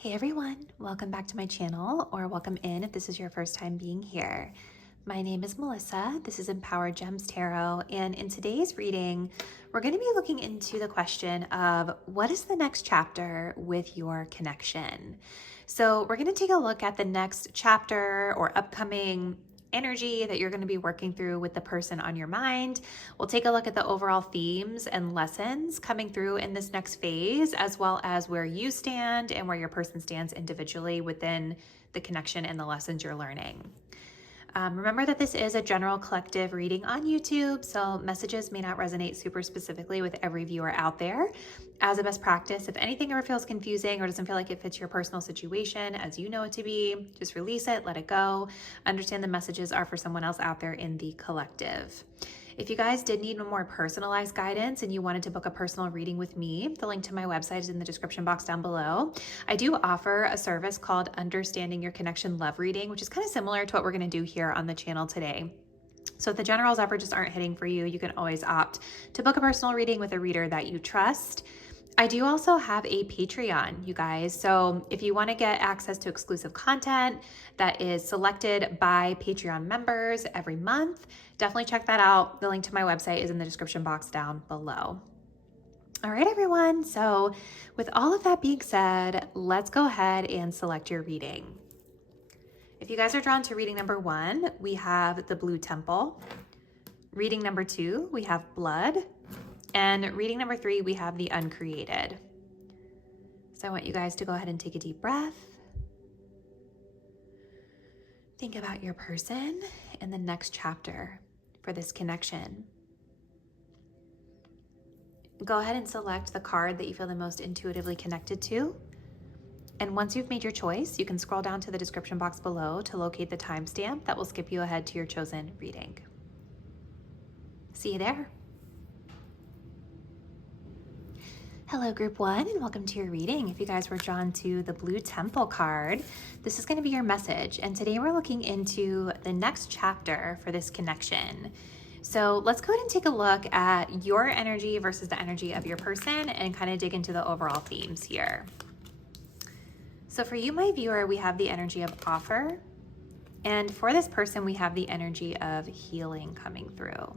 Hey everyone, welcome back to my channel, or welcome in if this is your first time being here. My name is Melissa, this is Empowered Gems Tarot, and in today's reading, we're going to be looking into the question of what is the next chapter with your connection? So we're going to take a look at the next chapter or upcoming energy that you're going to be working through with the person on your mind. We'll take a look at the overall themes and lessons coming through in this next phase, as well as where you stand and where your person stands individually within the connection and the lessons you're learning. Remember that this is a general collective reading on YouTube, so messages may not resonate super specifically with every viewer out there. As a best practice, if anything ever feels confusing or doesn't feel like it fits your personal situation as you know it to be, just release it, let it go. Understand the messages are for someone else out there in the collective. If you guys did need more personalized guidance and you wanted to book a personal reading with me, the link to my website is in the description box down below. I do offer a service called Understanding Your Connection Love Reading, which is kind of similar to what we're going to do here on the channel today. So if the generals ever just aren't hitting for you, you can always opt to book a personal reading with a reader that you trust. I do also have a Patreon, you guys. So if you want to get access to exclusive content that is selected by Patreon members every month, definitely check that out. The link to my website is in the description box down below. All right, everyone. So with all of that being said, let's go ahead and select your reading. If you guys are drawn to reading number 1, we have the Blue Temple. Reading number 2, we have Blood. And reading number 3, we have the Uncreated. So I want you guys to go ahead and take a deep breath. Think about your person and the next chapter for this connection. Go ahead and select the card that you feel the most intuitively connected to. And once you've made your choice, you can scroll down to the description box below to locate the timestamp that will skip you ahead to your chosen reading. See you there. Hello, group 1, and welcome to your reading. If you guys were drawn to the Blue Temple card, this is going to be your message. And today we're looking into the next chapter for this connection. So let's go ahead and take a look at your energy versus the energy of your person and kind of dig into the overall themes here. So for you, my viewer, we have the energy of offer. And for this person, we have the energy of healing coming through.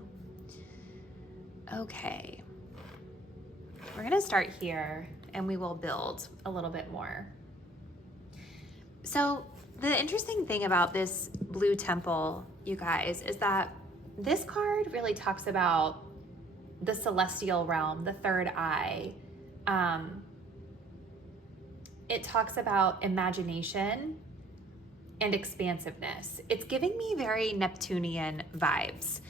Okay. We're going to start here and we will build a little bit more. So the interesting thing about this Blue Temple, you guys, is that this card really talks about the celestial realm, the third eye. It talks about imagination and expansiveness. It's giving me very Neptunian vibes.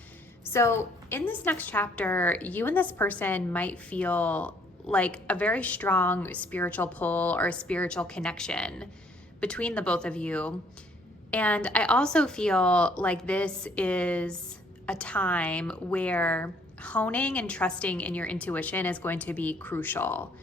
So in this next chapter, you and this person might feel like a very strong spiritual pull or a spiritual connection between the both of you. And I also feel like this is a time where honing and trusting in your intuition is going to be crucial.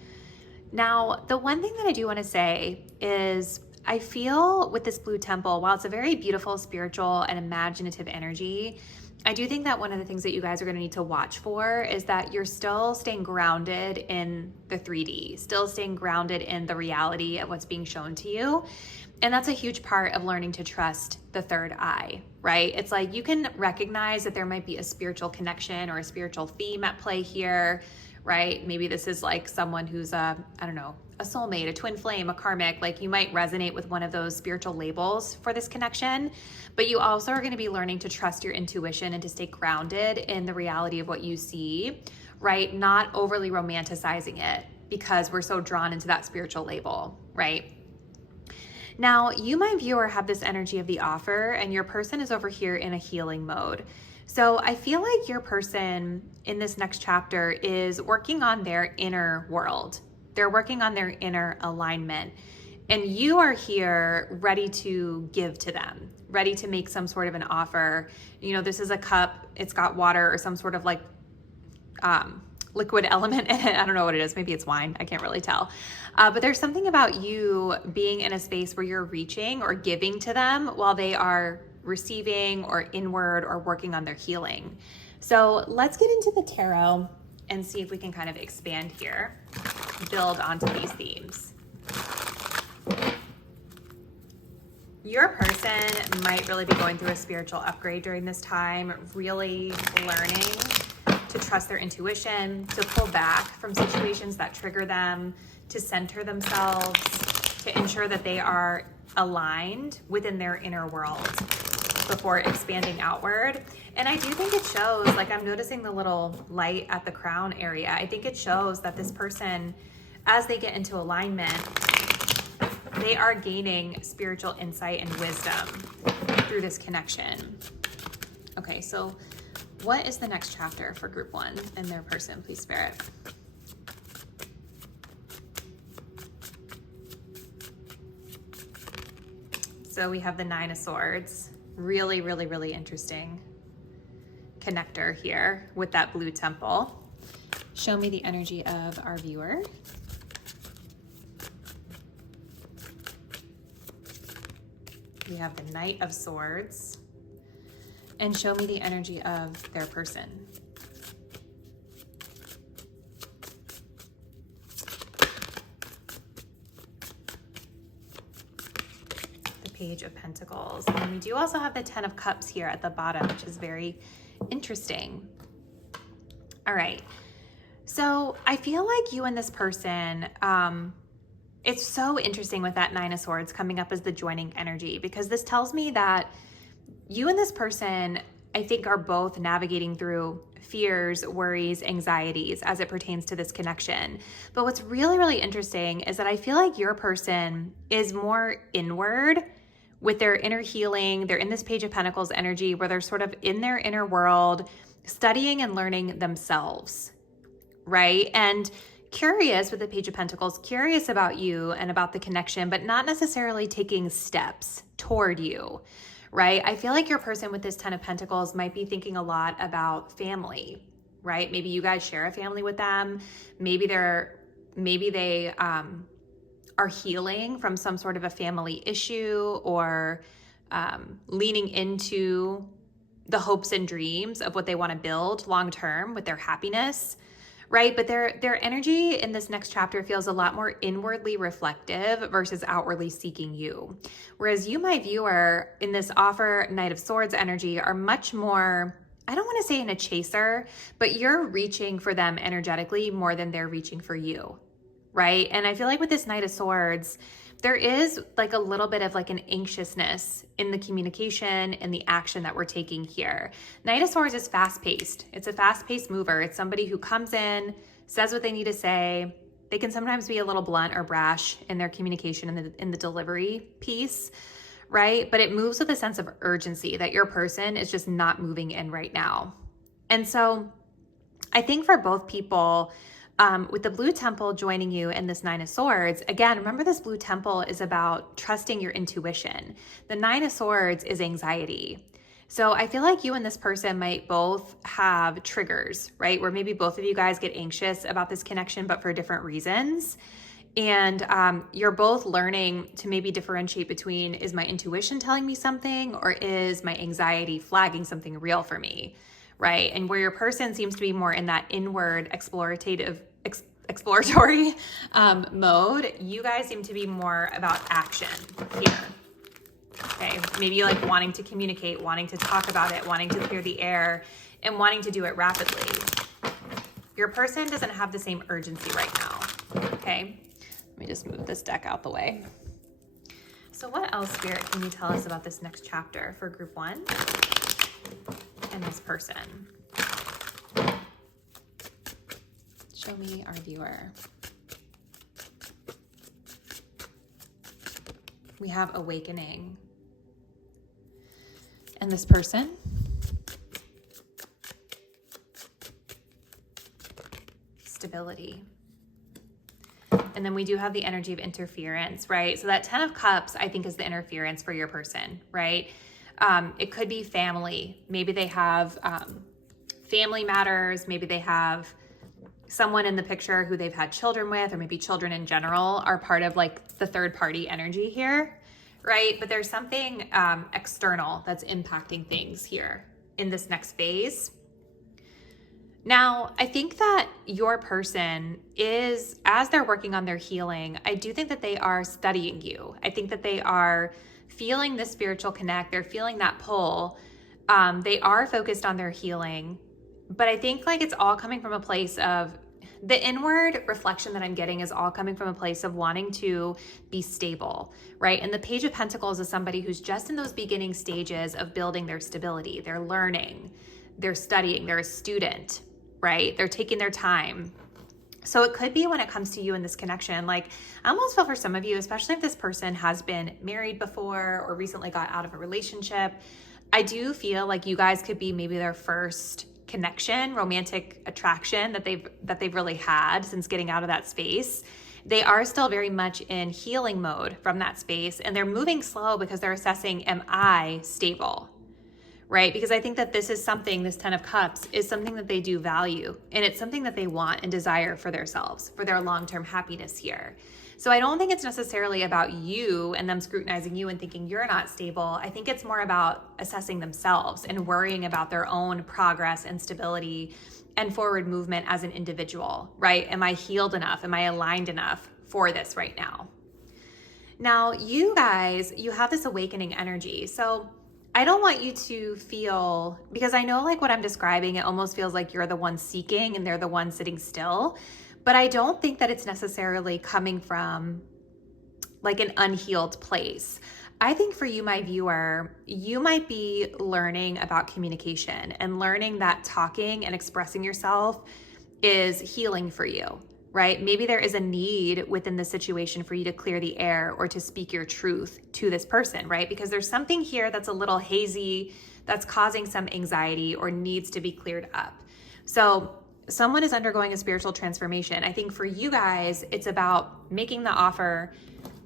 Now, the one thing that I do want to say is I feel with this Blue Temple, while it's a very beautiful spiritual and imaginative energy, I do think that one of the things that you guys are going to need to watch for is that you're still staying grounded in the 3D, still staying grounded in the reality of what's being shown to you. And that's a huge part of learning to trust the third eye, right? It's like you can recognize that there might be a spiritual connection or a spiritual theme at play here, right? Maybe this is like someone who's a soulmate, a twin flame, a karmic. Like you might resonate with one of those spiritual labels for this connection, but you also are going to be learning to trust your intuition and to stay grounded in the reality of what you see, right? Not overly romanticizing it because we're so drawn into that spiritual label, right? Now, you, my viewer, have this energy of the offer, and your person is over here in a healing mode. So I feel like your person in this next chapter is working on their inner world. They're working on their inner alignment. And you are here ready to give to them, ready to make some sort of an offer. You know, this is a cup, it's got water or some sort of like liquid element in it. I don't know what it is. Maybe it's wine. I can't really tell. But there's something about you being in a space where you're reaching or giving to them while they are receiving or inward or working on their healing. So let's get into the tarot and see if we can kind of expand here, build onto these themes. Your person might really be going through a spiritual upgrade during this time, really learning to trust their intuition, to pull back from situations that trigger them, to center themselves, to ensure that they are aligned within their inner world before expanding outward. And I do think it shows, like I'm noticing the little light at the crown area. I think it shows that this person, as they get into alignment, they are gaining spiritual insight and wisdom through this connection. Okay, so what is the next chapter for group 1 and their person, please, Spirit? So we have the 9 of Swords. Really, really, really interesting connector here with that blue temple. Show me the energy of our viewer. We have the Knight of Swords. And show me the energy of their person. The Page of Pentacles. And we do also have the 10 of Cups here at the bottom, which is very interesting. All right. So I feel like you and this person, it's so interesting with that 9 of Swords coming up as the joining energy, because this tells me that you and this person, I think, are both navigating through fears, worries, anxieties as it pertains to this connection. But what's really, really interesting is that I feel like your person is more inward with their inner healing. They're in this Page of Pentacles energy where they're sort of in their inner world, studying and learning themselves, right? And curious with the Page of Pentacles, curious about you and about the connection, but not necessarily taking steps toward you, right? I feel like your person with this 10 of Pentacles might be thinking a lot about family, right? Maybe you guys share a family with them. Maybe they are healing from some sort of a family issue, or leaning into the hopes and dreams of what they want to build long-term with their happiness, right? But their energy in this next chapter feels a lot more inwardly reflective versus outwardly seeking you. Whereas you, my viewer, in this offer Knight of Swords energy are much more, I don't want to say in a chaser, but you're reaching for them energetically more than they're reaching for you, right? And I feel like with this Knight of Swords, there is like a little bit of like an anxiousness in the communication and the action that we're taking here. Knight of Swords is fast-paced. It's a fast-paced mover. It's somebody who comes in, says what they need to say. They can sometimes be a little blunt or brash in their communication in the delivery piece, right? But it moves with a sense of urgency that your person is just not moving in right now. And so I think for both people, with the blue temple joining you in this 9 of Swords, again, remember this blue temple is about trusting your intuition. The 9 of Swords is anxiety. So I feel like you and this person might both have triggers, right? Where maybe both of you guys get anxious about this connection, but for different reasons. And you're both learning to maybe differentiate between, is my intuition telling me something, or is my anxiety flagging something real for me, right? And where your person seems to be more in that inward exploratory mode, you guys seem to be more about action here. Okay, maybe like wanting to communicate, wanting to talk about it, wanting to clear the air, and wanting to do it rapidly. Your person doesn't have the same urgency right now. Okay, let me just move this deck out the way. So what else, Spirit, can you tell us about this next chapter for group 1 and this person? Show me our viewer. We have awakening. And this person, stability. And then we do have the energy of interference, right? So that 10 of Cups, I think, is the interference for your person, right? It could be family. Maybe they have family matters. Maybe they have someone in the picture who they've had children with, or maybe children in general are part of like the third party energy here, right? But there's something external that's impacting things here in this next phase. Now, I think that your person is, as they're working on their healing, I do think that they are studying you. I think that they are feeling the spiritual connect. They're feeling that pull. They are focused on their healing. But I think like it's all coming from a place of the inward reflection that I'm getting is all coming from a place of wanting to be stable, right? And the Page of Pentacles is somebody who's just in those beginning stages of building their stability. They're learning, they're studying, they're a student, right? They're taking their time. So it could be when it comes to you in this connection, like I almost feel for some of you, especially if this person has been married before or recently got out of a relationship, I do feel like you guys could be maybe their first connection, romantic attraction that they've really had since getting out of that space. They are still very much in healing mode from that space, and they're moving slow because they're assessing, am I stable? Right? Because I think that this is something, this 10 of Cups is something that they do value, and it's something that they want and desire for themselves, for their long-term happiness here. So I don't think it's necessarily about you and them scrutinizing you and thinking you're not stable. I think it's more about assessing themselves and worrying about their own progress and stability and forward movement as an individual, right? Am I healed enough? Am I aligned enough for this right now? Now, you guys, you have this awakening energy. So I don't want you to feel, because I know like what I'm describing, it almost feels like you're the one seeking and they're the one sitting still. But I don't think that it's necessarily coming from like an unhealed place. I think for you, my viewer, you might be learning about communication and learning that talking and expressing yourself is healing for you, right? Maybe there is a need within the situation for you to clear the air or to speak your truth to this person, right? Because there's something here that's a little hazy, that's causing some anxiety or needs to be cleared up. So someone is undergoing a spiritual transformation. I think for you guys, it's about making the offer,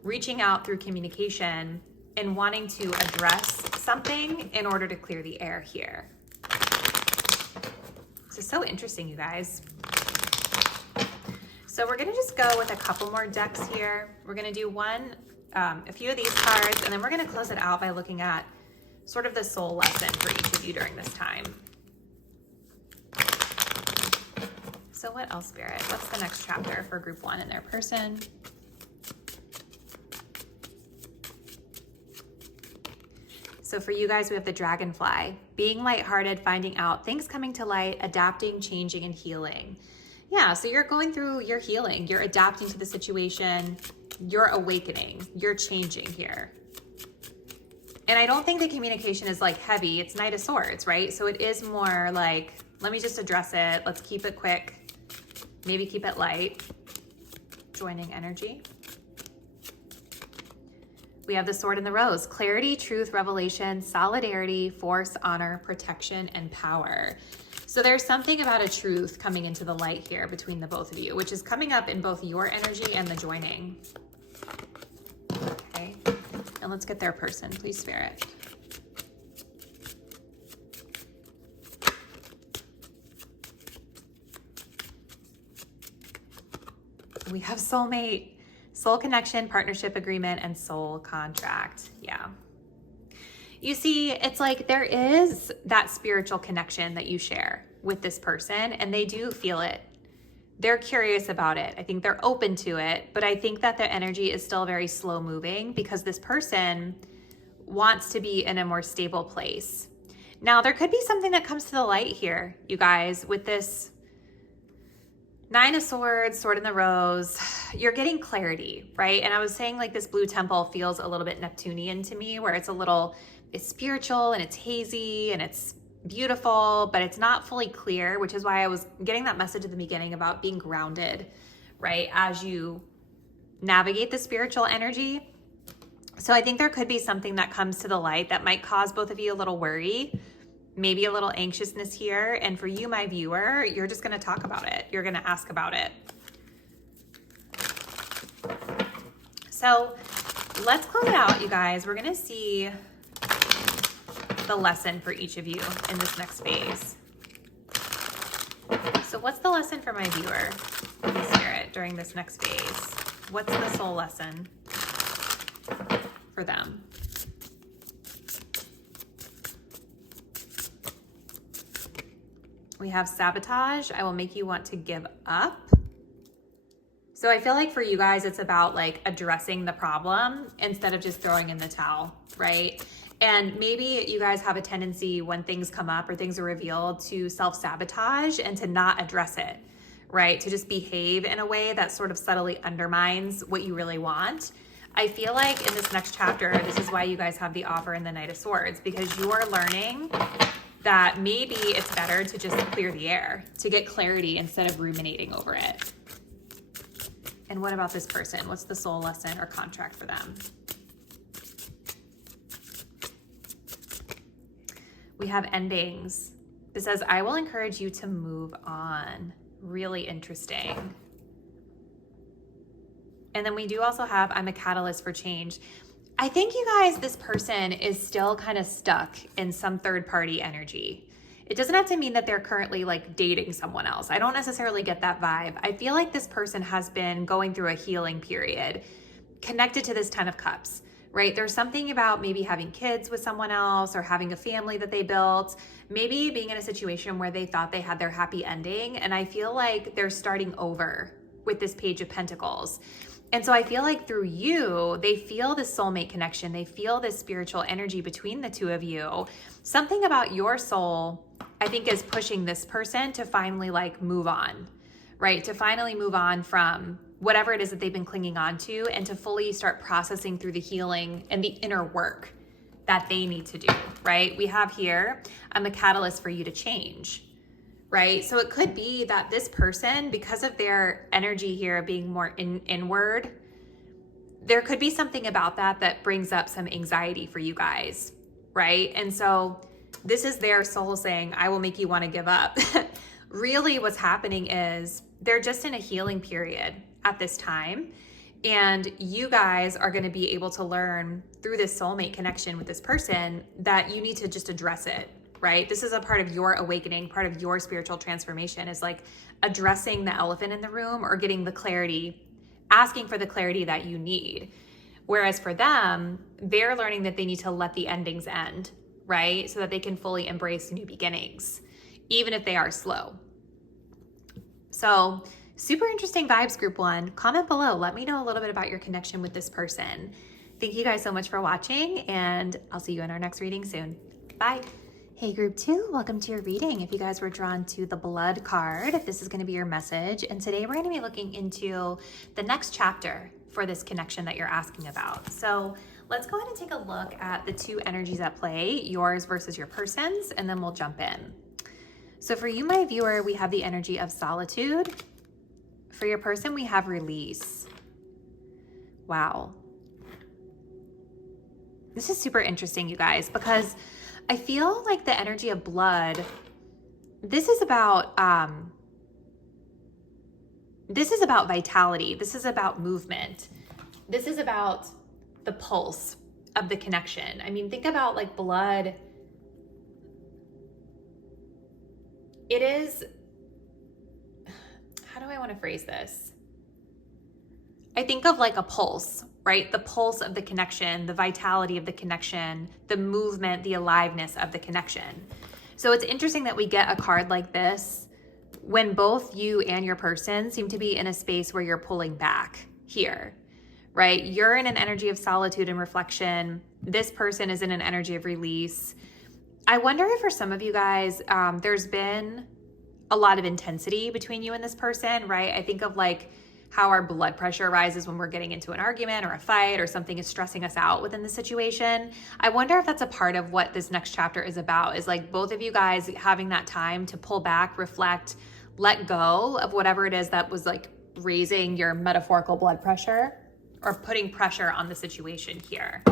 reaching out through communication, and wanting to address something in order to clear the air here. This is so interesting, you guys. So we're gonna just go with a couple more decks here. We're gonna do a few of these cards, and then we're gonna close it out by looking at sort of the soul lesson for each of you during this time. So what else, Spirit? What's the next chapter for group 1 and their person? So for you guys, we have the dragonfly, being lighthearted, finding out, things coming to light, adapting, changing, and healing. Yeah, so you're going through your healing, you're adapting to the situation, you're awakening, you're changing here. And I don't think the communication is like heavy, it's Knight of Swords, right? So it is more like, let me just address it, let's keep it quick. Maybe keep it light. Joining energy. We have the Sword and the Rose. Clarity, truth, revelation, solidarity, force, honor, protection, and power. So there's something about a truth coming into the light here between the both of you, which is coming up in both your energy and the joining. Okay. And let's get their person, please, Spirit. We have soulmate, soul connection, partnership agreement, and soul contract. Yeah. You see, it's like there is that spiritual connection that you share with this person, and they do feel it. They're curious about it. I think they're open to it, but I think that the energy is still very slow moving because this person wants to be in a more stable place. Now, there could be something that comes to the light here, you guys, with this Nine of Swords, Sword in the Rose. You're getting clarity, right? And I was saying like this blue temple feels a little bit Neptunian to me, where it's spiritual and it's hazy and it's beautiful, but it's not fully clear, which is why I was getting that message at the beginning about being grounded, right? As you navigate the spiritual energy. So I think there could be something that comes to the light that might cause both of you a little worry, maybe a little anxiousness here. And for you, my viewer, you're just going to talk about it. You're going to ask about it. So let's close it out, you guys. We're going to see the lesson for each of you in this next phase. So what's the lesson for my viewer, Holy Spirit, during this next phase? What's the soul lesson for them? We have sabotage. I will make you want to give up. So I feel like for you guys, it's about like addressing the problem instead of just throwing in the towel, right? And maybe you guys have a tendency when things come up or things are revealed to self-sabotage and to not address it, right? To just behave in a way that sort of subtly undermines what you really want. I feel like in this next chapter, this is why you guys have the Offer and the Knight of Swords, because you are learning that maybe it's better to just clear the air, to get clarity instead of ruminating over it. And what about this person? What's the soul lesson or contract for them? We have endings. It says, I will encourage you to move on. Really interesting. And then we do also have, I'm a catalyst for change. I think you guys, this person is still kind of stuck in some third party energy. It doesn't have to mean that they're currently like dating someone else. I don't necessarily get that vibe. I feel like this person has been going through a healing period connected to this 10 of Cups, right? There's something about maybe having kids with someone else or having a family that they built, maybe being in a situation where they thought they had their happy ending. And I feel like they're starting over with this Page of Pentacles. And so I feel like through you, they feel this soulmate connection. They feel this spiritual energy between the two of you. Something about your soul, I think, is pushing this person to finally like move on, right? To finally move on from whatever it is that they've been clinging on to and to fully start processing through the healing and the inner work that they need to do, right? We have here, I'm a catalyst for you to change. Right? So it could be that this person, because of their energy here being more inward, there could be something about that brings up some anxiety for you guys, right? And so this is their soul saying, I will make you want to give up. Really what's happening is they're just in a healing period at this time. And you guys are going to be able to learn through this soulmate connection with this person that you need to just address it. Right? This is a part of your awakening, part of your spiritual transformation is like addressing the elephant in the room or getting the clarity, asking for the clarity that you need. Whereas for them, they're learning that they need to let the endings end, right? So that they can fully embrace new beginnings, even if they are slow. So super interesting vibes, group one. Comment below. Let me know a little bit about your connection with this person. Thank you guys so much for watching, and I'll see you in our next reading soon. Bye. Hey group two, welcome to your reading. If you guys were drawn to the blood card, this is going to be your message. And today we're going to be looking into the next chapter for this connection that you're asking about. So let's go ahead and take a look at the two energies at play, yours versus your person's, and then we'll jump in. So for you, my viewer, we have the energy of solitude. For your person, we have release. Wow. This is super interesting, you guys, because I feel like the energy of blood, this is about vitality. This is about movement. This is about the pulse of the connection. I mean, think about like blood. It is, how do I want to phrase this? I think of like a pulse, right? The pulse of the connection, the vitality of the connection, the movement, the aliveness of the connection. So it's interesting that we get a card like this when both you and your person seem to be in a space where you're pulling back here, right? You're in an energy of solitude and reflection. This person is in an energy of release. I wonder if for some of you guys, there's been a lot of intensity between you and this person, right? I think of like how our blood pressure rises when we're getting into an argument or a fight or something is stressing us out within the situation. I wonder if that's a part of what this next chapter is about, is like both of you guys having that time to pull back, reflect, let go of whatever it is that was like raising your metaphorical blood pressure or putting pressure on the situation here.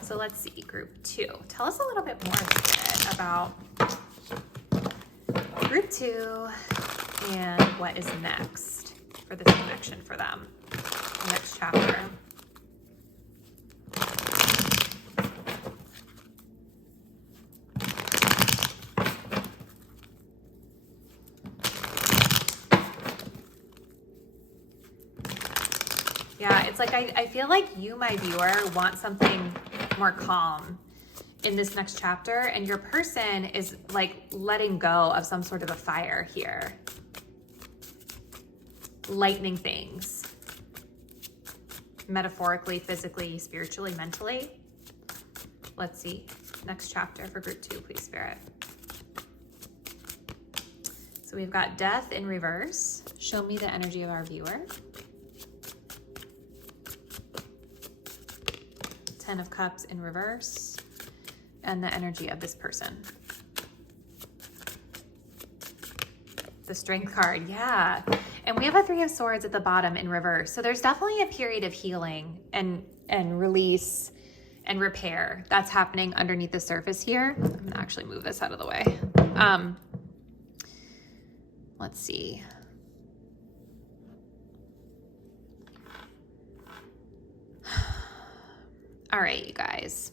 So let's see, group two. Tell us a little bit more about group two and what is next for this connection for them. Next chapter. Yeah, it's like I feel like you, my viewer, want something more calm in this next chapter, and your person is like letting go of some sort of a fire here. lightening things. Metaphorically, physically, spiritually, mentally. Let's see. Next chapter for group 2, please, Spirit. So we've got death in reverse. Show me the energy of our viewer. 10 of Cups in reverse. And the energy of this person. The Strength card, yeah. And we have a 3 of Swords at the bottom in reverse. So there's definitely a period of healing and release and repair that's happening underneath the surface here. I'm gonna actually move this out of the way. Let's see. All right, you guys.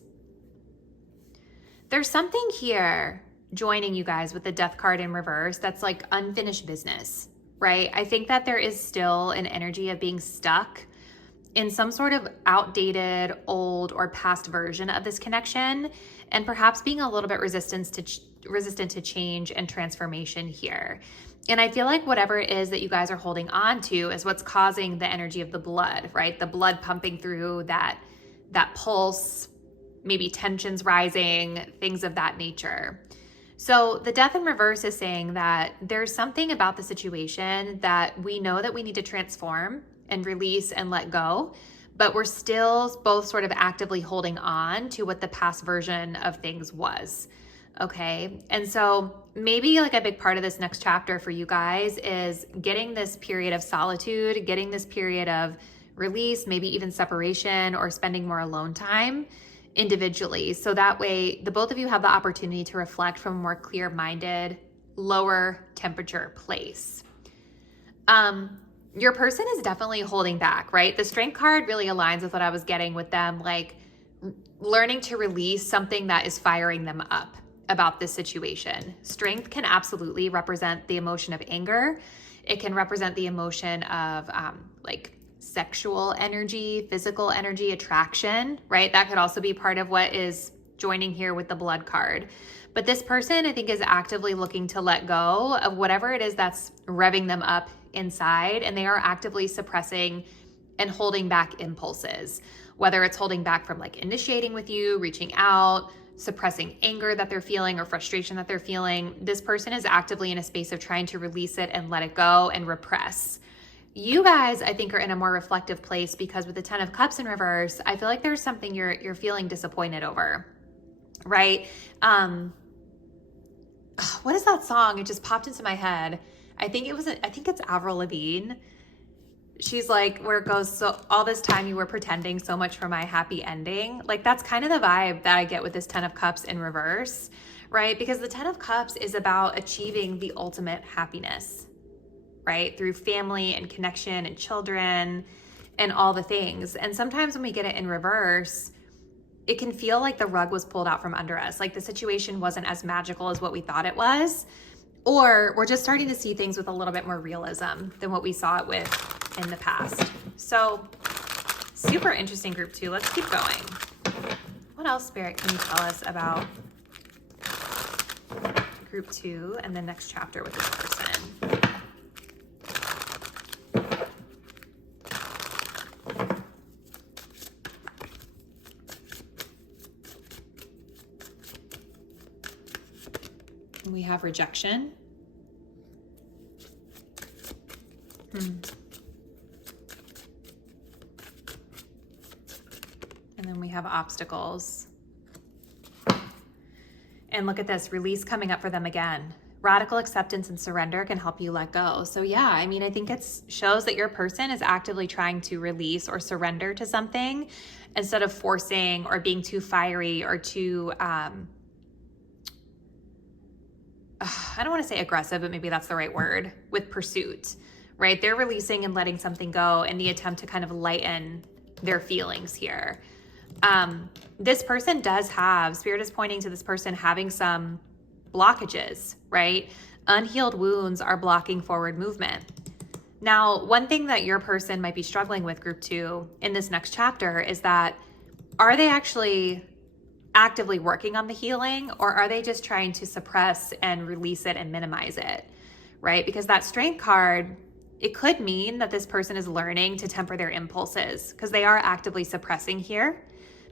There's something here joining you guys with the Death card in reverse that's like unfinished business, right? I think that there is still an energy of being stuck in some sort of outdated, old, or past version of this connection, and perhaps being a little bit resistant to change and transformation here. And I feel like whatever it is that you guys are holding on to is what's causing the energy of the blood, right? The blood pumping through that pulse, maybe tensions rising, things of that nature. So the Death in reverse is saying that there's something about the situation that we know that we need to transform and release and let go, but we're still both sort of actively holding on to what the past version of things was. Okay. And so maybe like a big part of this next chapter for you guys is getting this period of solitude, getting this period of release, maybe even separation, or spending more alone time individually. So that way the both of you have the opportunity to reflect from a more clear-minded, lower temperature place. Your person is definitely holding back, right? The Strength card really aligns with what I was getting with them, like learning to release something that is firing them up about this situation. Strength can absolutely represent the emotion of anger. It can represent the emotion of like sexual energy, physical energy, attraction, right? That could also be part of what is joining here with the Blood card. But this person, I think, is actively looking to let go of whatever it is that's revving them up inside, and they are actively suppressing and holding back impulses, whether it's holding back from like initiating with you, reaching out, suppressing anger that they're feeling or frustration that they're feeling. This person is actively in a space of trying to release it and let it go and repress. You guys, I think, are in a more reflective place because with the 10 of Cups in reverse, I feel like there's something you're feeling disappointed over, right? What is that song? It just popped into my head. I think it's Avril Lavigne. She's like, where it goes, so all this time you were pretending so much for my happy ending. Like that's kind of the vibe that I get with this 10 of Cups in reverse, right? Because the 10 of Cups is about achieving the ultimate happiness, right? Through family and connection and children and all the things. And sometimes when we get it in reverse, it can feel like the rug was pulled out from under us. Like the situation wasn't as magical as what we thought it was, or we're just starting to see things with a little bit more realism than what we saw it with in the past. So super interesting group 2. Let's keep going. What else, Spirit, can you tell us about group 2 and the next chapter with this person? We have rejection. And then we have obstacles. And look at this, release coming up for them again. Radical acceptance and surrender can help you let go. So yeah, I mean, I think it shows that your person is actively trying to release or surrender to something instead of forcing or being too fiery or too, I don't want to say aggressive, but maybe that's the right word, with pursuit, right? They're releasing and letting something go in the attempt to kind of lighten their feelings here. This person does have, Spirit is pointing to this person having some blockages, right? Unhealed wounds are blocking forward movement. Now, one thing that your person might be struggling with, group 2, in this next chapter is that, are they actually actively working on the healing, or are they just trying to suppress and release it and minimize it, right? Because that Strength card It could mean that this person is learning to temper their impulses because they are actively suppressing here.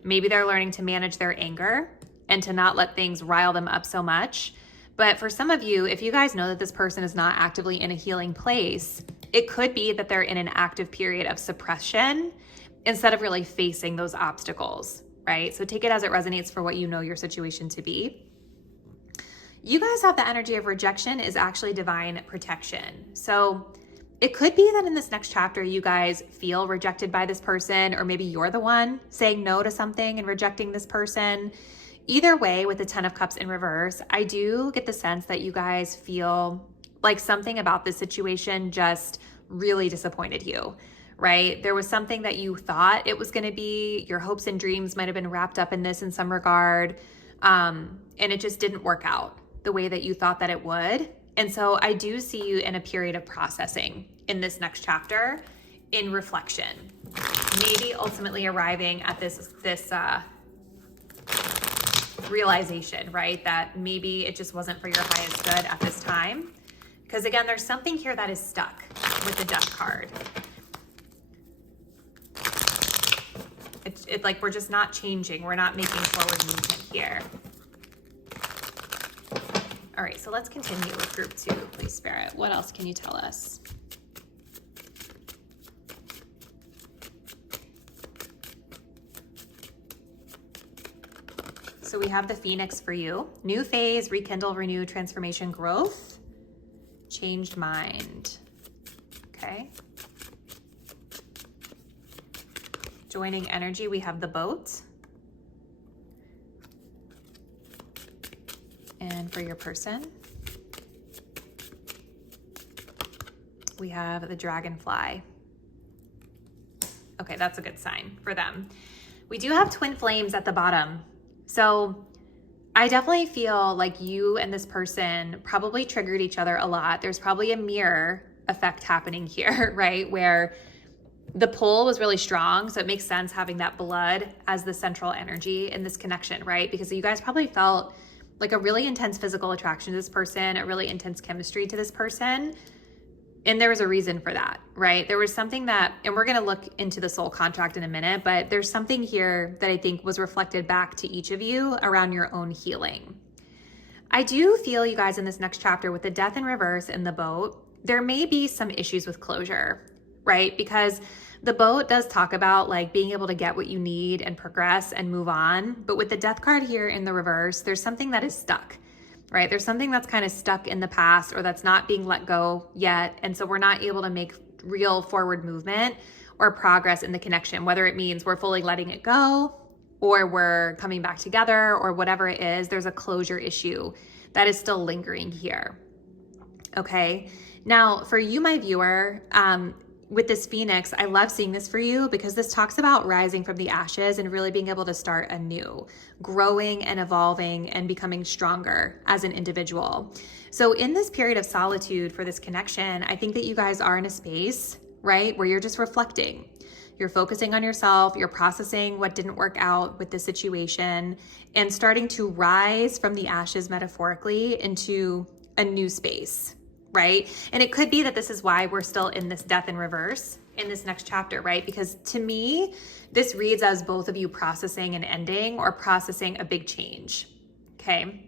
Maybe they're learning to manage their anger and to not let things rile them up so much. But for some of you, if you guys know that this person is not actively in a healing place, it could be that they're in an active period of suppression instead of really facing those obstacles, right? So take it as it resonates for what you know your situation to be. You guys have the energy of rejection is actually divine protection. So it could be that in this next chapter, you guys feel rejected by this person, or maybe you're the one saying no to something and rejecting this person. Either way, with the 10 of Cups in reverse, I do get the sense that you guys feel like something about this situation just really disappointed you, right? There was something that you thought it was going to be. Your hopes and dreams might have been wrapped up in this in some regard, and it just didn't work out the way that you thought that it would. And so I do see you in a period of processing in this next chapter, in reflection, maybe ultimately arriving at this realization, right? That maybe it just wasn't for your highest good at this time. Because again, there's something here that is stuck with the Death card. It's like we're just not changing. We're not making forward movement here. All right, so let's continue with group 2, please, Spirit. What else can you tell us? So we have the Phoenix for you. New phase, rekindle, renew, transformation, growth, changed mind. Okay. Joining energy, we have the Boat. And for your person, we have the Dragonfly. Okay, that's a good sign for them. We do have twin flames at the bottom. So I definitely feel like you and this person probably triggered each other a lot. There's probably a mirror effect happening here, right? Where the pull was really strong. So it makes sense having that blood as the central energy in this connection, right? Because you guys probably felt like a really intense physical attraction to this person, a really intense chemistry to this person. And there was a reason for that, right? There was something that, and we're going to look into the soul contract in a minute, but there's something here that I think was reflected back to each of you around your own healing. I do feel you guys in this next chapter with the Death in reverse and the Boat, there may be some issues with closure, right? Because the Boat does talk about like being able to get what you need and progress and move on. But with the Death card here in the reverse, there's something that is stuck, right? There's something that's kind of stuck in the past or that's not being let go yet. And so we're not able to make real forward movement or progress in the connection, whether it means we're fully letting it go or we're coming back together or whatever it is. There's a closure issue that is still lingering here. Okay. Now for you, my viewer, with this Phoenix, I love seeing this for you because this talks about rising from the ashes and really being able to start anew, growing and evolving and becoming stronger as an individual. So in this period of solitude for this connection, I think that you guys are in a space, right, where you're just reflecting. You're focusing on yourself, you're processing what didn't work out with the situation and starting to rise from the ashes metaphorically into a new space. Right? And it could be that this is why we're still in this Death in reverse in this next chapter, right? Because to me, this reads as both of you processing an ending or processing a big change, okay?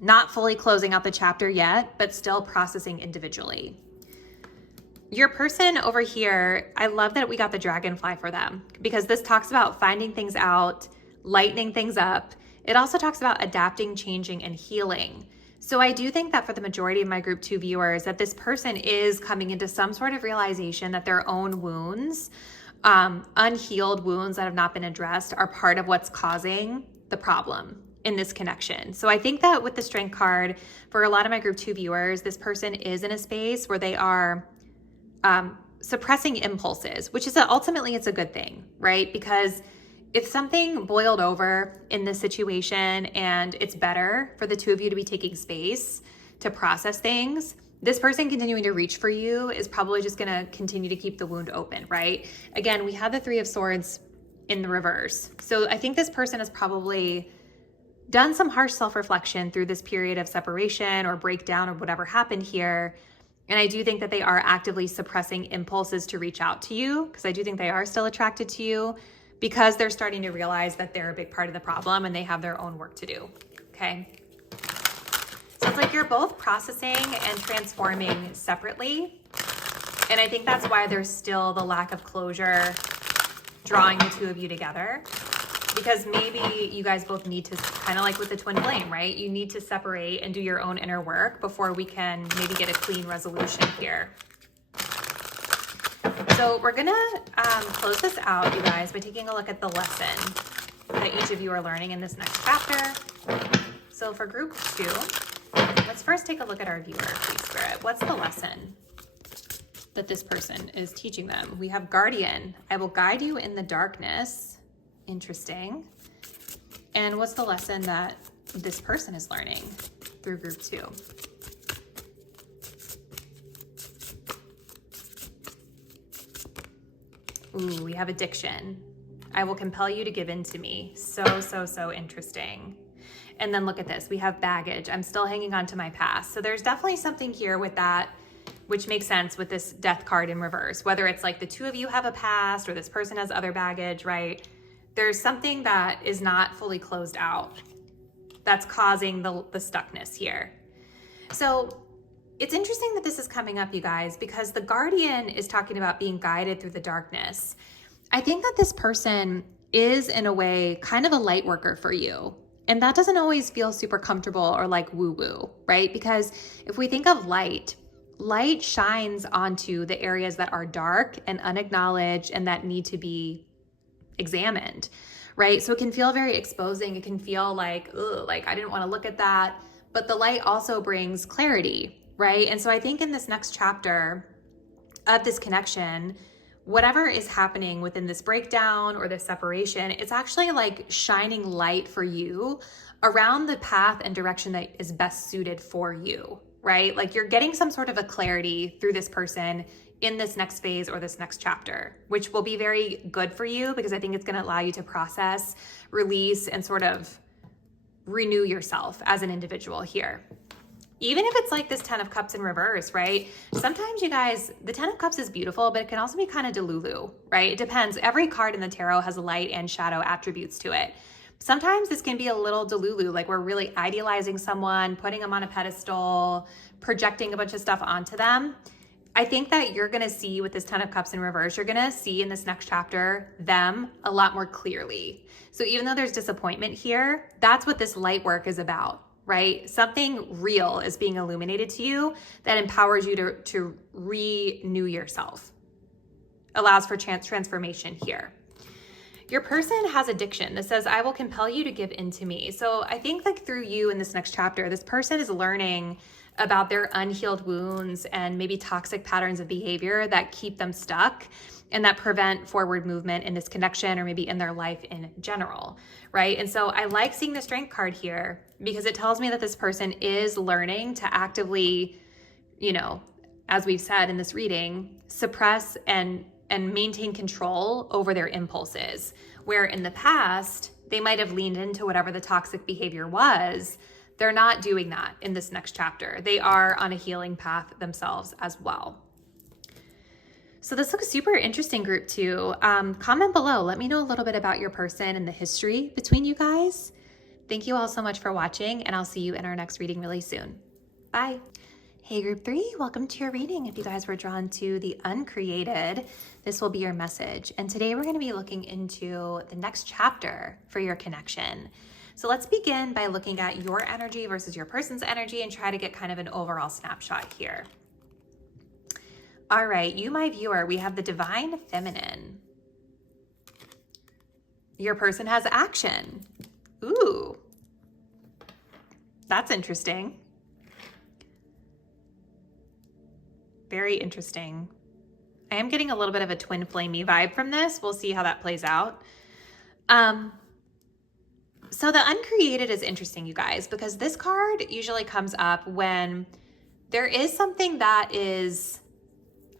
Not fully closing out the chapter yet, but still processing individually. Your person over here, I love that we got the Dragonfly for them because this talks about finding things out, lightening things up. It also talks about adapting, changing, and healing. So I do think that for the majority of my group 2 viewers, that this person is coming into some sort of realization that their own wounds, unhealed wounds that have not been addressed, are part of what's causing the problem in this connection. So I think that with the Strength card, for a lot of my group 2 viewers, this person is in a space where they are suppressing impulses, which is ultimately it's a good thing, right? Because if something boiled over in this situation and it's better for the two of you to be taking space to process things, this person continuing to reach for you is probably just going to continue to keep the wound open, right? Again, we have the 3 of Swords in the reverse. So I think this person has probably done some harsh self-reflection through this period of separation or breakdown or whatever happened here. And I do think that they are actively suppressing impulses to reach out to you, because I do think they are still attracted to you, because they're starting to realize that they're a big part of the problem and they have their own work to do, okay? So it's like you're both processing and transforming separately. And I think that's why there's still the lack of closure drawing the two of you together. Because maybe you guys both need to, kind of like with the twin flame, right? You need to separate and do your own inner work before we can maybe get a clean resolution here. So we're gonna close this out, you guys, by taking a look at the lesson that each of you are learning in this next chapter. So for group 2, let's first take a look at our viewer, please, Spirit. What's the lesson that this person is teaching them? We have Guardian. I will guide you in the darkness. Interesting. And what's the lesson that this person is learning through group 2? Ooh, we have addiction. I will compel you to give in to me. So interesting. And then look at this. We have baggage. I'm still hanging on to my past. So there's definitely something here with that, which makes sense with this death card in reverse. Whether it's like the two of you have a past or this person has other baggage, right? There's something that is not fully closed out that's causing the stuckness here. So it's interesting that this is coming up, you guys, because the Guardian is talking about being guided through the darkness. I think that this person is, in a way, kind of a light worker for you. And that doesn't always feel super comfortable or like woo-woo, right? Because if we think of light shines onto the areas that are dark and unacknowledged and that need to be examined, right? So it can feel very exposing. It can feel like, ugh, like I didn't want to look at that. But the light also brings clarity, right? And so I think in this next chapter of this connection, whatever is happening within this breakdown or this separation, it's actually like shining light for you around the path and direction that is best suited for you, right? Like you're getting some sort of a clarity through this person in this next phase or this next chapter, which will be very good for you because I think it's going to allow you to process, release, and sort of renew yourself as an individual here. Even if it's like this 10 of Cups in reverse, right? Sometimes you guys, the 10 of Cups is beautiful, but it can also be kind of delulu, right? It depends. Every card in the tarot has light and shadow attributes to it. Sometimes this can be a little delulu, like we're really idealizing someone, putting them on a pedestal, projecting a bunch of stuff onto them. I think that you're going to see with this 10 of Cups in reverse, you're going to see in this next chapter them a lot more clearly. So even though there's disappointment here, that's what this light work is about, right? Something real is being illuminated to you that empowers you to renew yourself, allows for transformation here. Your person has addiction. This says, I will compel you to give in to me. So I think like through you in this next chapter, this person is learning about their unhealed wounds and maybe toxic patterns of behavior that keep them stuck and that prevent forward movement in this connection or maybe in their life in general, right? And so I like seeing the Strength card here because it tells me that this person is learning to actively, you know, as we've said in this reading, suppress and maintain control over their impulses, where in the past, they might have leaned into whatever the toxic behavior was. They're not doing that in this next chapter. They are on a healing path themselves as well. So this looks super interesting, group 2. Comment below. Let me know a little bit about your person and the history between you guys. Thank you all so much for watching, and I'll see you in our next reading really soon. Bye. Hey, group 3, welcome to your reading. If you guys were drawn to the Uncreated, this will be your message. And today we're going to be looking into the next chapter for your connection. So let's begin by looking at your energy versus your person's energy and try to get kind of an overall snapshot here. All right, you, my viewer, we have the Divine Feminine. Your person has action. Ooh, that's interesting. Very interesting. I am getting a little bit of a twin flamey vibe from this. We'll see how that plays out. So the Uncreated is interesting, you guys, because this card usually comes up when there is something that is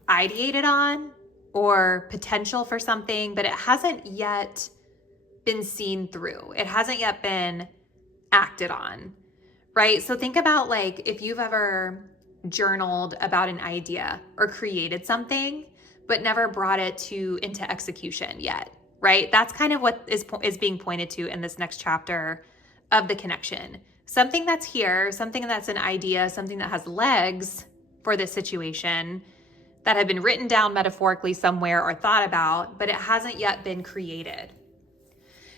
ideated on or potential for something, but it hasn't yet been seen through. It hasn't yet been acted on, right? So think about like if you've ever journaled about an idea or created something, but never brought it into execution yet, right? That's kind of what is being pointed to in this next chapter of the connection. Something that's here, something that's an idea, something that has legs for this situation that have been written down metaphorically somewhere or thought about, but it hasn't yet been created.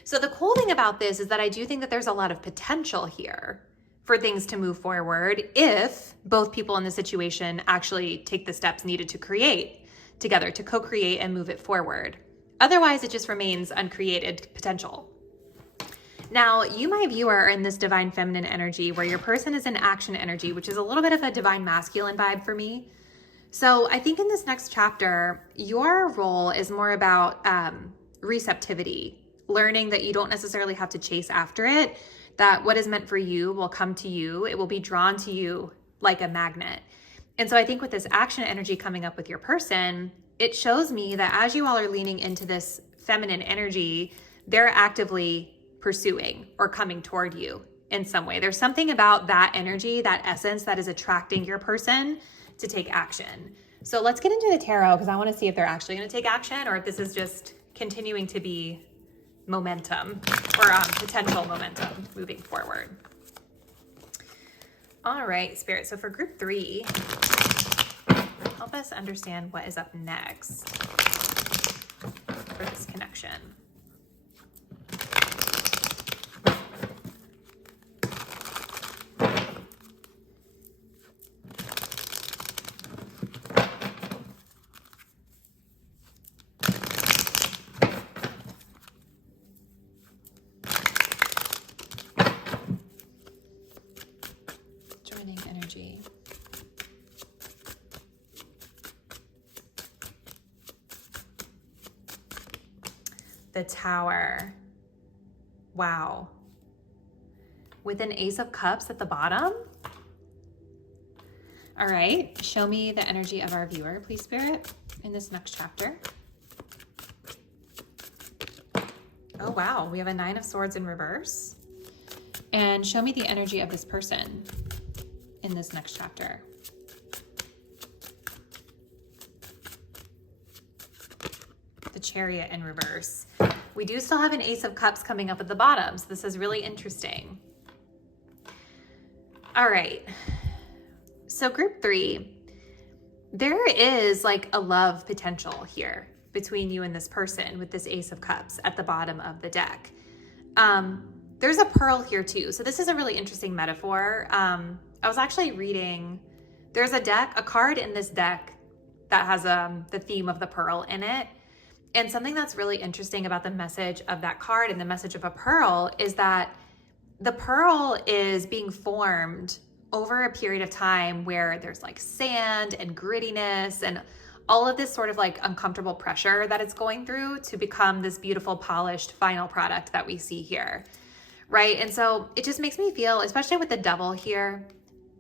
So the cool thing about this is that I do think that there's a lot of potential here for things to move forward if both people in the situation actually take the steps needed to create together, to co-create and move it forward. Otherwise, it just remains uncreated potential. Now, you, my viewer, are in this divine feminine energy where your person is in action energy, which is a little bit of a divine masculine vibe for me. So I think in this next chapter, your role is more about receptivity, learning that you don't necessarily have to chase after it, that what is meant for you will come to you. It will be drawn to you like a magnet. And so I think with this action energy coming up with your person, it shows me that as you all are leaning into this feminine energy, they're actively pursuing or coming toward you in some way. There's something about that energy, that essence, that is attracting your person to take action. So let's get into the tarot because I want to see if they're actually going to take action or if this is just continuing to be momentum or potential momentum moving forward. All right, Spirit. So for group 3, help us understand what is up next for this connection. Energy. The Tower. Wow. With an Ace of Cups at the bottom. All right. Show me the energy of our viewer, please, Spirit, in this next chapter. Oh, wow. We have a 9 of Swords in reverse. And show me the energy of this person in this next chapter. The Chariot in reverse. We do still have an Ace of Cups coming up at the bottom, so this is really interesting. All right. So group 3, there is like a love potential here between you and this person with this Ace of Cups at the bottom of the deck. There's a pearl here too. So this is a really interesting metaphor. I was actually reading, there's a card in this deck that has the theme of the pearl in it. And something that's really interesting about the message of that card and the message of a pearl is that the pearl is being formed over a period of time where there's like sand and grittiness and all of this sort of like uncomfortable pressure that it's going through to become this beautiful, polished final product that we see here, right? And so it just makes me feel, especially with the Devil here,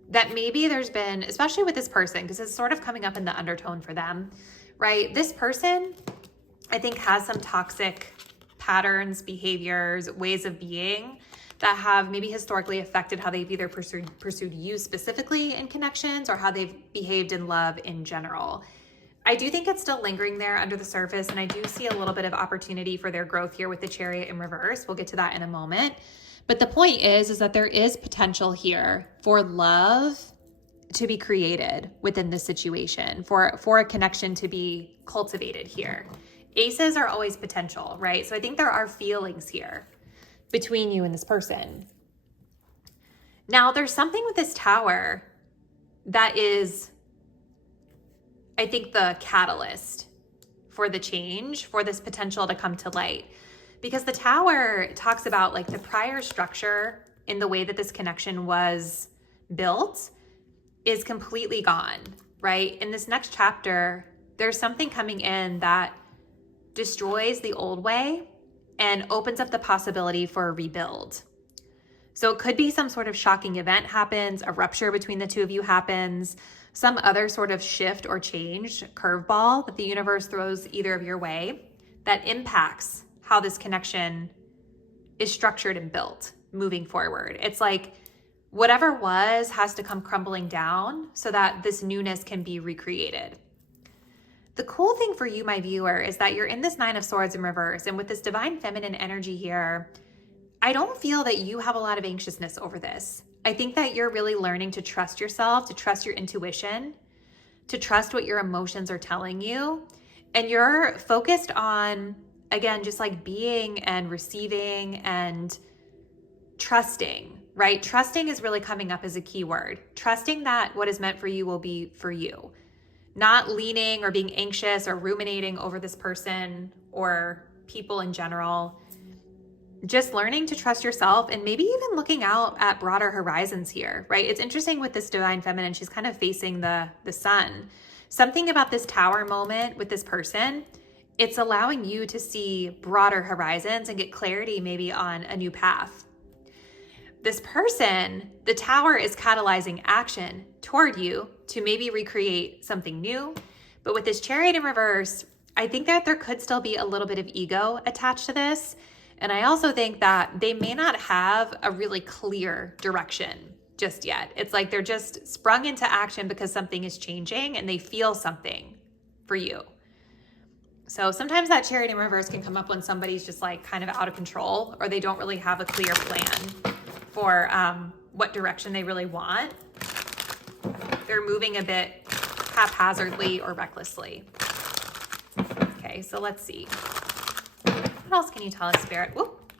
that maybe there's been, especially with this person, because it's sort of coming up in the undertone for them, right? This person, I think, has some toxic patterns, behaviors, ways of being that have maybe historically affected how they've either pursued you specifically in connections or how they've behaved in love in general. I do think it's still lingering there under the surface, and I do see a little bit of opportunity for their growth here with the Chariot in reverse. We'll get to that in a moment. But the point is that there is potential here for love to be created within this situation, for a connection to be cultivated here. Aces are always potential, right? So I think there are feelings here between you and this person. Now, there's something with this Tower that is, I think, the catalyst for the change, for this potential to come to light. Because the Tower talks about like the prior structure in the way that this connection was built is completely gone, right? In this next chapter, there's something coming in that destroys the old way and opens up the possibility for a rebuild. So it could be some sort of shocking event happens, a rupture between the two of you happens, some other sort of shift or change, curveball that the universe throws either of your way that impacts how this connection is structured and built moving forward. It's like whatever was has to come crumbling down so that this newness can be recreated. The cool thing for you, my viewer, is that you're in this Nine of Swords in reverse. And with this divine feminine energy here, I don't feel that you have a lot of anxiousness over this. I think that you're really learning to trust yourself, to trust your intuition, to trust what your emotions are telling you. And you're focused on, again, just like being and receiving and trusting, right? Trusting is really coming up as a key word. Trusting that what is meant for you will be for you. Not leaning or being anxious or ruminating over this person or people in general. Just learning to trust yourself and maybe even looking out at broader horizons here, right? It's interesting with this divine feminine, she's kind of facing the sun. Something about this tower moment with this person, it's allowing you to see broader horizons and get clarity maybe on a new path. This person, the tower is catalyzing action toward you to maybe recreate something new. But with this Chariot in reverse, I think that there could still be a little bit of ego attached to this. And I also think that they may not have a really clear direction just yet. It's like they're just sprung into action because something is changing and they feel something for you. So sometimes that Chariot in reverse can come up when somebody's just like kind of out of control or they don't really have a clear plan for what direction they really want. They're moving a bit haphazardly or recklessly. Okay, so let's see. What else can you tell us, Spirit? Whoop.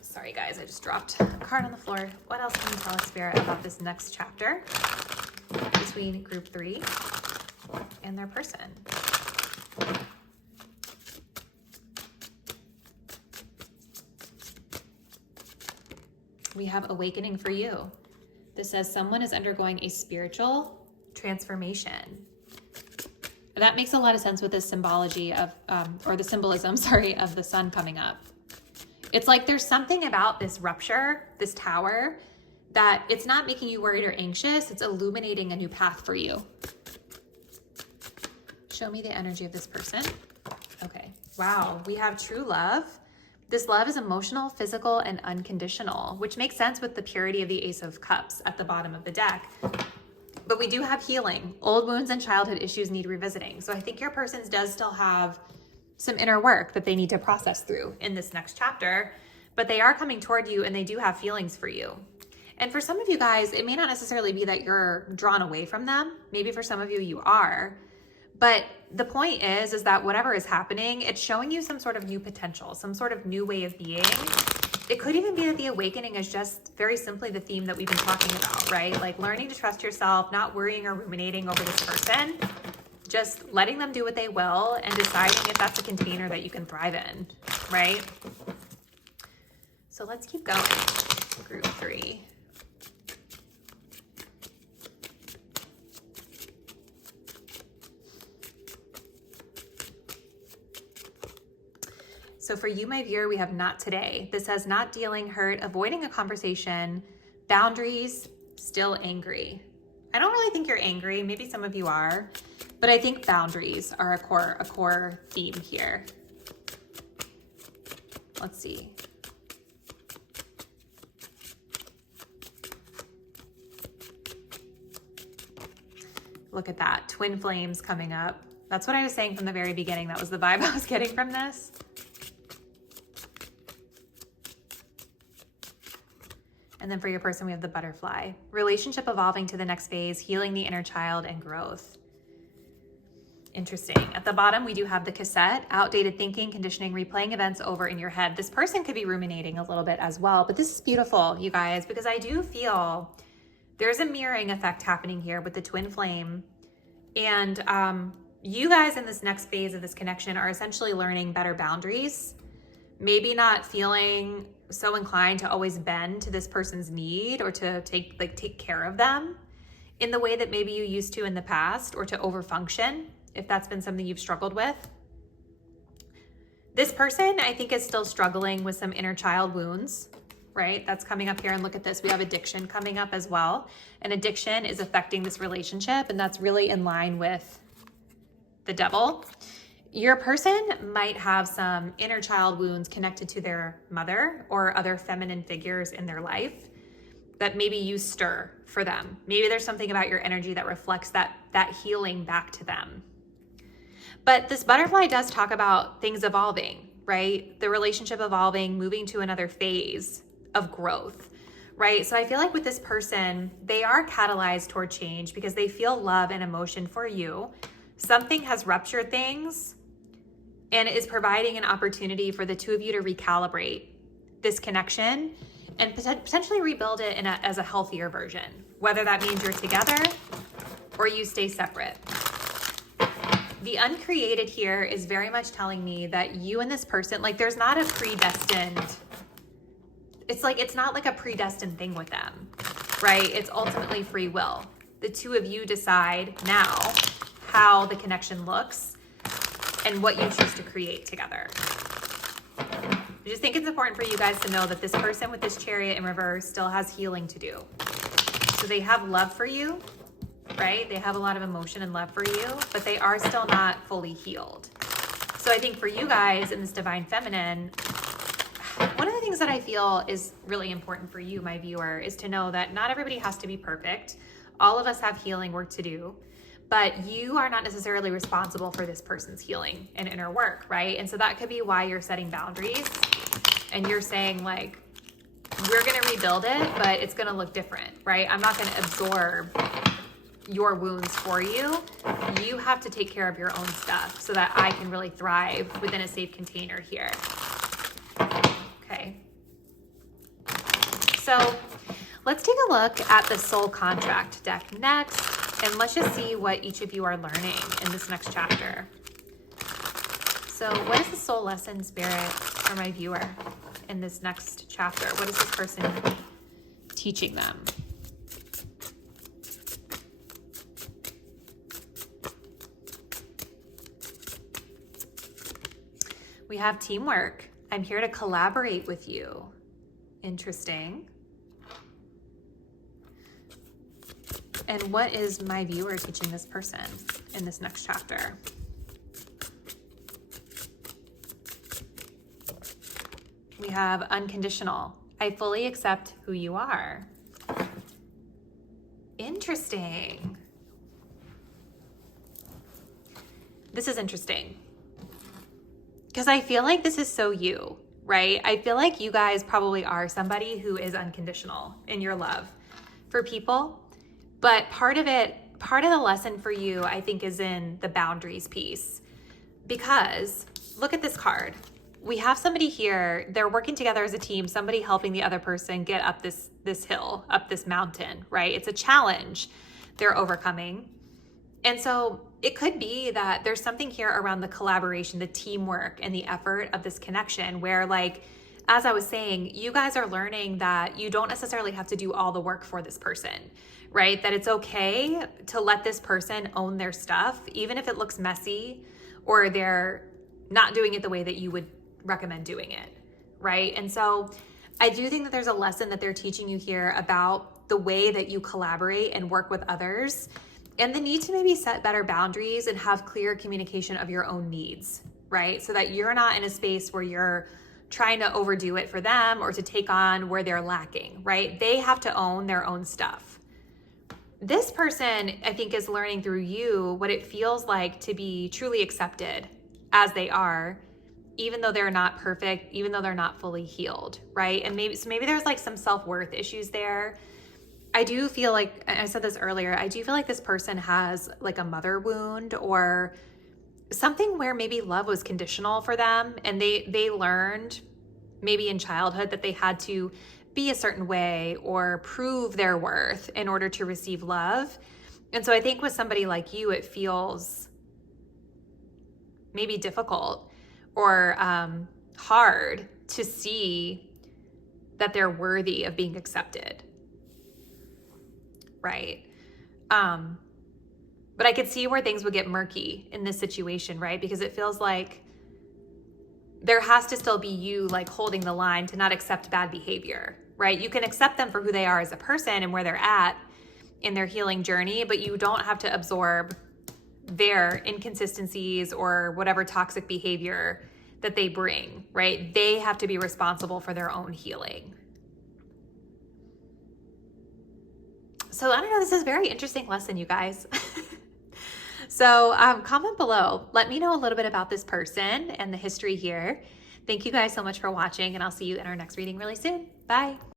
Sorry, guys, I just dropped a card on the floor. What else can you tell us, Spirit, about this next chapter between group 3 and their person? We have awakening for you. This says someone is undergoing a spiritual transformation. That makes a lot of sense with this symbology of, or the symbolism, sorry, of the sun coming up. It's like there's something about this rupture, this tower, that it's not making you worried or anxious. It's illuminating a new path for you. Show me the energy of this person. Okay. Wow. We have true love. This love is emotional, physical, and unconditional, which makes sense with the purity of the Ace of Cups at the bottom of the deck. But we do have healing. Old wounds and childhood issues need revisiting. So I think your person does still have some inner work that they need to process through in this next chapter, but they are coming toward you and they do have feelings for you. And for some of you guys, it may not necessarily be that you're drawn away from them. Maybe for some of you, you are. But the point is that whatever is happening, it's showing you some sort of new potential, some sort of new way of being. It could even be that the awakening is just very simply the theme that we've been talking about, right? Like learning to trust yourself, not worrying or ruminating over this person, just letting them do what they will and deciding if that's a container that you can thrive in, right? So let's keep going. Group 3. So for you, my viewer, we have not today. This has not dealing, hurt, avoiding a conversation, boundaries, still angry. I don't really think you're angry. Maybe some of you are, but I think boundaries are a core theme here. Let's see. Look at that, twin flames coming up. That's what I was saying from the very beginning. That was the vibe I was getting from this. And then for your person, we have the butterfly. Relationship evolving to the next phase, healing the inner child, and growth. Interesting. At the bottom, we do have the cassette, outdated thinking, conditioning, replaying events over in your head. This person could be ruminating a little bit as well, but this is beautiful, you guys, because I do feel there's a mirroring effect happening here with the twin flame. And you guys in this next phase of this connection are essentially learning better boundaries, maybe not feeling so inclined to always bend to this person's need or to take care of them in the way that maybe you used to in the past, or to overfunction if that's been something you've struggled with. This person, I think, is still struggling with some inner child wounds, right? That's coming up here. And look at this. We have addiction coming up as well. And addiction is affecting this relationship. And that's really in line with the devil. Your person might have some inner child wounds connected to their mother or other feminine figures in their life that maybe you stir for them. Maybe there's something about your energy that reflects that healing back to them. But this butterfly does talk about things evolving, right? The relationship evolving, moving to another phase of growth, right? So I feel like with this person, they are catalyzed toward change because they feel love and emotion for you. Something has ruptured things and is providing an opportunity for the two of you to recalibrate this connection and potentially rebuild it as a healthier version, whether that means you're together or you stay separate. The uncreated here is very much telling me that you and this person, like there's not a predestined, it's not like a predestined thing with them, right? It's ultimately free will. The two of you decide now how the connection looks and what you choose to create together. I just think it's important for you guys to know that this person with this Chariot in reverse still has healing to do. So they have love for you, right? They have a lot of emotion and love for you, but they are still not fully healed. So I think for you guys in this divine feminine, one of the things that I feel is really important for you, my viewer, is to know that not everybody has to be perfect. All of us have healing work to do, but you are not necessarily responsible for this person's healing and inner work, right? And so that could be why you're setting boundaries and you're saying like, we're gonna rebuild it, but it's gonna look different, right? I'm not gonna absorb your wounds for you. You have to take care of your own stuff so that I can really thrive within a safe container here. Okay. So let's take a look at the soul contract deck next, and let's just see what each of you are learning in this next chapter. So what is the soul lesson, Spirit, for my viewer in this next chapter? What is this person teaching them? We have teamwork. I'm here to collaborate with you. Interesting. And what is my viewer teaching this person in this next chapter? We have unconditional. I fully accept who you are. Interesting. This is interesting. Because I feel like this is so you, right? I feel like you guys probably are somebody who is unconditional in your love for people. But part of the lesson for you, I think, is in the boundaries piece. Because look at this card. We have somebody here, they're working together as a team, somebody helping the other person get up this hill, up this mountain, right? It's a challenge they're overcoming. And so it could be that there's something here around the collaboration, the teamwork, and the effort of this connection where, like, as I was saying, you guys are learning that you don't necessarily have to do all the work for this person, right? That it's okay to let this person own their stuff, even if it looks messy or they're not doing it the way that you would recommend doing it, right? And so I do think that there's a lesson that they're teaching you here about the way that you collaborate and work with others, and the need to maybe set better boundaries and have clear communication of your own needs, right? So that you're not in a space where you're trying to overdo it for them or to take on where they're lacking, right? They have to own their own stuff. This person, I think, is learning through you what it feels like to be truly accepted as they are, even though they're not perfect, even though they're not fully healed, right? And maybe there's like some self-worth issues there. I do feel like, I said this earlier, I do feel like this person has like a mother wound or something where maybe love was conditional for them, and they learned maybe in childhood that they had to be a certain way or prove their worth in order to receive love. And so I think with somebody like you, it feels maybe difficult or hard to see that they're worthy of being accepted. Right. But I could see where things would get murky in this situation, right? Because it feels like there has to still be you like holding the line to not accept bad behavior, right? You can accept them for who they are as a person and where they're at in their healing journey, but you don't have to absorb their inconsistencies or whatever toxic behavior that they bring, right? They have to be responsible for their own healing. So I don't know, this is a very interesting lesson, you guys. So comment below. Let me know a little bit about this person and the history here. Thank you guys so much for watching, and I'll see you in our next reading really soon. Bye.